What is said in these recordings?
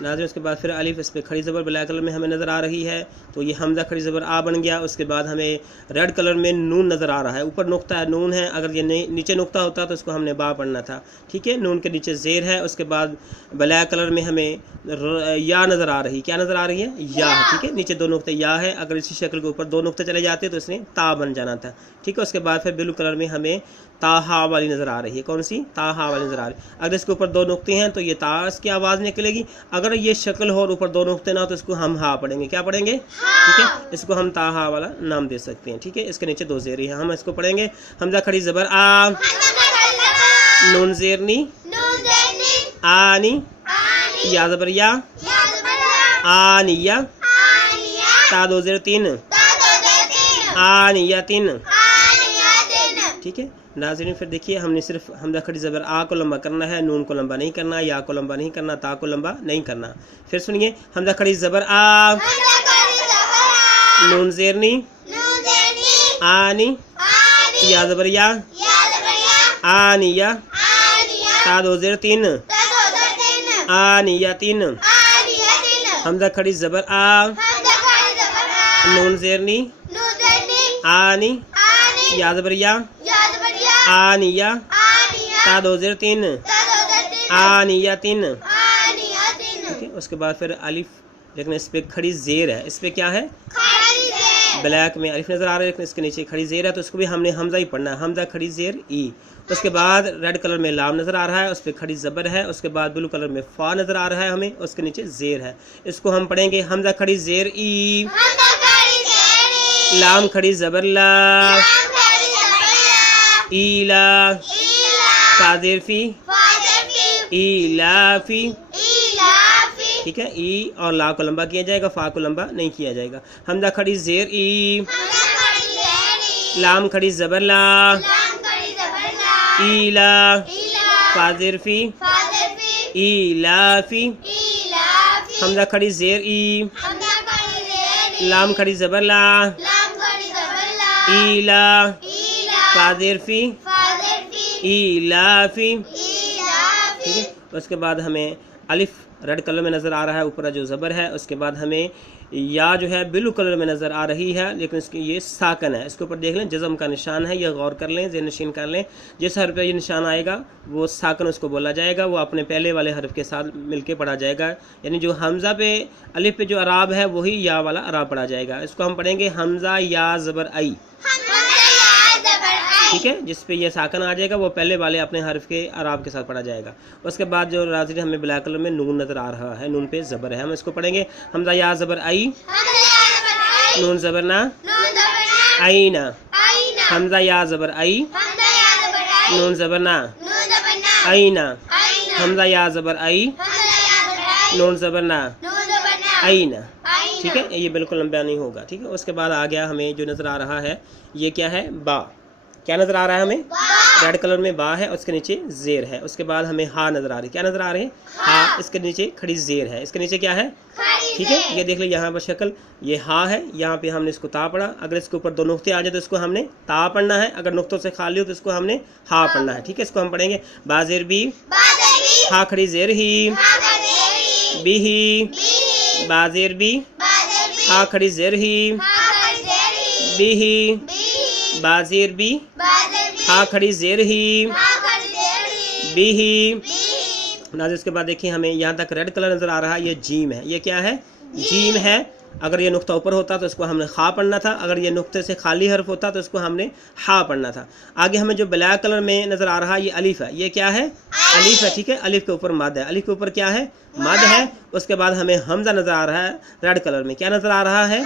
ناظرین اس کے بعد پھر الف، اس پہ کھڑی زبر بلیک کلر میں ہمیں نظر آ رہی ہے، تو یہ حمزہ کھڑی زبر آ بن گیا۔ اس کے بعد ہمیں ریڈ کلر میں نون نظر آ رہا ہے، اوپر نقطہ ہے نون ہے، اگر یہ نیچے نقطہ ہوتا تو اس کو ہم نے با پڑھنا تھا، ٹھیک ہے۔ نون کے نیچے زیر ہے، اس کے بعد بلیک کلر میں ہمیں یا نظر آ رہی، کیا نظر آ رہی ہے؟ یا ہے، ٹھیک ہے۔ نیچے دو نقطے یا ہے، اگر اسی شکل کے اوپر دو نقطے چلے جاتے تو اس نے تا بن جانا تھا، ٹھیک ہے۔ اس کے بعد پھر بلو کلر میں ہمیں تا ہا والی نظر آ رہی ہے، کون سی؟ تا ہا والی نظر آ رہی ہے۔ اگر اس کے اوپر دو نقطے ہیں تو یہ تا اس کی آواز نکلے گی، اگر یہ شکل ہو اور اوپر دو نقطے نہ ہو تو اس کو ہم ہا پڑھیں گے، کیا پڑھیں گے؟ ٹھیک ہے، اس کو ہم تا ہا والا نام دے سکتے ہیں، ٹھیک ہے۔ اس کے نیچے دو زیری ہیں، ہم اس کو پڑھیں گے حمزہ کھڑی زبر آ، نون زیر نی، آنی، یا زبر یا، آنیہ، تا دو زیر تین، آنیتن، ٹھیک ہے۔ ناظرین پھر دیکھیے ہم نے صرف حمزہ کھڑی زبر آ کو لمبا کرنا ہے، نون کو لمبا نہیں کرنا، یا کو لمبا نہیں کرنا، تا کو لمبا نہیں کرنا۔ پھر سنیے حمزہ کھڑی زبر آ، نون زیر نی، آنی، یا زبر یا، آنیہ، تا دو زیر تین، آنیتن، حمزہ کھڑی زبر آ، نون زیر نی، آنی، یا زبر یا، آنیہ، تا دو زیر تین، آنیتن، ٹھیک ہے۔ اس کے بعد پھر الف، لیکن اس پہ کھڑی زیر ہے، اس پہ کیا ہے؟ بلیک میں الف نظر آ رہا ہے لیکن اس کے نیچے کھڑی زیر ہے، تو اس کو بھی ہم نے حمزہ ہی پڑھنا ہے، حمزہ کھڑی زیر ای۔ اس کے بعد ریڈ کلر میں لام نظر آ رہا ہے، اس پہ کھڑی زبر ہے، اس کے بعد بلو کلر میں فا نظر آ رہا ہے ہمیں، اس کے نیچے زیر ہے، اس کو ہم پڑھیں گے حمزہ کھڑی زیر ای، لام کھڑی زبر لا، ایلا، فا زیر فی، ایلافی، ٹھیک ہے۔ ای اور لا کو لمبا کیا جائے گا، فا کو لمبا نہیں کیا جائے گا۔ حمزہ کھڑی زیر ای، لام کھڑی زبر لا، ایلا، فا زیر فی، ایلافی، حمزہ کھڑی زیر ای، لام کھڑی زبر لا، ایلا، فا زیر فی، ایلافی، ٹھیک ہے۔ اس کے بعد ہمیں الف ریڈ کلر میں نظر آ رہا ہے، اوپر جو زبر ہے، اس کے بعد ہمیں یا جو ہے بلو کلر میں نظر آ رہی ہے، لیکن اس کی یہ ساکن ہے، اس کے اوپر دیکھ لیں جزم کا نشان ہے، یہ غور کر لیں، ذہن نشین کر لیں، جس حرف پہ یہ نشان آئے گا وہ ساکن اس کو بولا جائے گا، وہ اپنے پہلے والے حرف کے ساتھ مل کے پڑھا جائے گا، یعنی جو حمزہ پہ الف پہ جو اعراب ہے وہی یا والا اعراب پڑھا جائے گا۔ اس کو ہم پڑھیں گے حمزہ یا زبر ای، ٹھیک ہے، جس پہ یہ ساکن آ جائے گا وہ پہلے والے اپنے حرف کے اعراب کے ساتھ پڑھا جائے گا۔ اس کے بعد جو ناظرین ہمیں بلیک کلر میں نون نظر آ رہا ہے، نون پہ زبر ہے، ہم اس کو پڑھیں گے حمزہ یا زبر ای، نون زبر نا، اینا، حمزہ یا زبر ای، نون زبر نا، اینا، حمزہ یا زبر ای، نون زبر نا، اینا، ٹھیک ہے۔ یہ بالکل لمبا نہیں ہوگا، ٹھیک ہے۔ اس کے بعد آ گیا ہمیں جو نظر آ رہا ہے یہ کیا ہے؟ با، کیا نظر آ رہا ہے ہمیں؟ ریڈ کلر میں با ہے، اس کے نیچے زیر ہے، اس کے بعد ہمیں ہا نظر آ رہی ہے، کیا نظر آ رہی ہے؟ ہا، اس کے نیچے کھڑی زیر ہے، اس کے نیچے کیا ہے؟ ٹھیک ہے، یہ دیکھ لیں یہاں پر شکل، یہ ہا ہے، یہاں پہ ہم نے اس کو تا پڑھا، اگر اس کے اوپر دو نقطے آ جائے تو اس کو ہم نے تا پڑھنا ہے، اگر نقطوں سے خالی ہو تو اس کو ہم نے ہا پڑھنا ہے، ٹھیک ہے۔ اس کو ہم پڑھیں گے با زیر بی، ہا کھڑی زیر ہی، بی ہی، با زیر بی، ہا کھڑی زیر ہی، بی ہی، با زیر بی، ہا کھڑی زیر ہی، بی ہی۔ ناظرین اس کے بعد دیکھیں ہمیں یہاں تک ریڈ کلر نظر آ رہا ہے، یہ جیم ہے، یہ کیا ہے؟ جیم ہے، اگر یہ نقطہ اوپر ہوتا تو اس کو ہم نے خا پڑھنا تھا، اگر یہ نقطے سے خالی حرف ہوتا تو اس کو ہم نے ہا پڑھنا تھا۔ آگے ہمیں جو بلیک کلر میں نظر آ رہا ہے یہ الف ہے، یہ کیا ہے؟ الف ہے، ٹھیک ہے۔ الف کے اوپر مد ہے، الف کے اوپر کیا ہے؟ مد ہے۔ اس کے بعد ہمیں حمزہ نظر آ رہا ہے ریڈ کلر میں، کیا نظر آ رہا ہے؟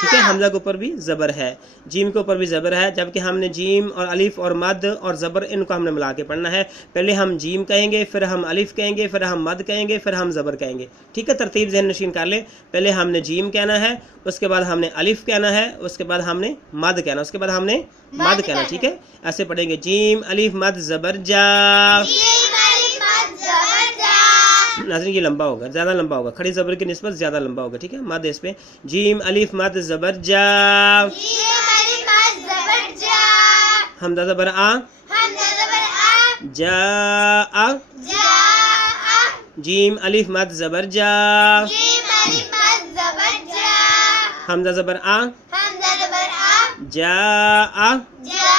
ٹھیک ہے، حمزہ کے اوپر بھی زبر ہے، جیم کے اوپر بھی زبر ہے، جبکہ ہم نے جیم اور الف اور مد اور زبر ان کو ہم نے ملا کے پڑھنا ہے، پہلے ہم جیم کہیں گے، پھر ہم الف کہیں گے، پھر ہم مد کہیں گے، پھر ہم زبر کہیں گے، ٹھیک ہے۔ ترتیب ذہن نشین کر لیں، پہلے ہم نے جیم کہنا ہے، اس کے بعد ہم نے الف کہنا ہے، اس کے بعد ہم نے مد کہنا، اس کے بعد ہم نے مد کہنا، ٹھیک ہے۔ ایسے پڑھیں گے جیم الف مد زبر جا، ناظرین یہ لمبا ہوگا، زیادہ لمبا ہوگا، کھڑی زبر کی نسبت زیادہ لمبا ہوگا، ٹھیک ہے۔ مد اس پہ جیم الف مد زبر جا، حمزہ زبر آ، جا، جیم الف مد زبر جا، جیم الف مد زبر جا، حمزہ زبر آ، حمزہ زبر آ، جا آ، جا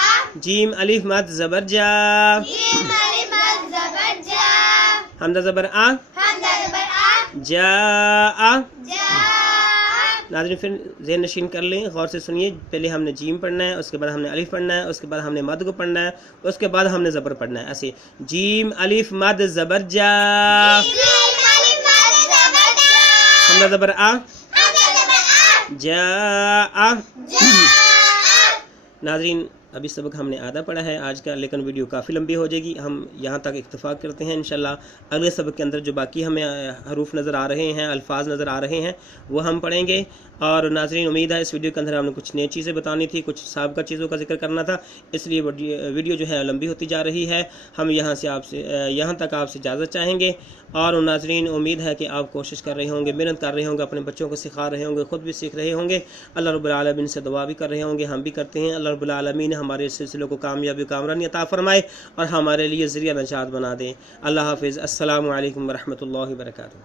آ، جیم الف مد زبر جا، جیم الف مد زبر جا، حمزہ زبر آ، حمزہ زبر آ، جا آ۔ جا آ۔ ناظرین پھر ذہن نشین کر لیں، غور سے سنیے، پہلے ہم نے جیم پڑھنا ہے، اس کے بعد ہم نے الف پڑھنا ہے، اس کے بعد ہم نے مد کو پڑھنا ہے، اس کے بعد ہم نے زبر پڑھنا ہے، ایسے جیم الف مد زبر جا، جیم الف مد زبر جا، حمزہ زبر آ، حمزہ زبر آ، جا آ۔ جا آ۔ ناظرین ابھی سبق ہم نے آدھا پڑھا ہے آج کا، لیکن ویڈیو کافی لمبی ہو جائے گی، ہم یہاں تک اکتفا کرتے ہیں انشاءاللہ۔ اگلے سبق کے اندر جو باقی ہمیں حروف نظر آ رہے ہیں، الفاظ نظر آ رہے ہیں، وہ ہم پڑھیں گے۔ اور ناظرین امید ہے اس ویڈیو کے اندر ہم نے کچھ نئی چیزیں بتانی تھی، کچھ سابقہ چیزوں کا ذکر کرنا تھا، اس لیے ویڈیو جو ہے لمبی ہوتی جا رہی ہے۔ ہم یہاں تک آپ سے اجازت چاہیں گے، اور ناظرین امید ہے کہ آپ کوشش کر رہے ہوں گے، محنت کر رہے ہوں گے، اپنے بچوں کو سکھا رہے ہوں گے، خود بھی سیکھ رہے ہوں گے، اللہ رب العالمین سے دعا بھی کر رہے ہوں گے، ہم بھی کرتے ہیں۔ اللہ رب العالمین ہمارے اس سلسلے کو کامیابی کامرانی عطا فرمائے اور ہمارے لیے ذریعہ نجات بنا دیں۔ اللہ حافظ، السلام علیکم ورحمۃ اللہ وبرکاتہ۔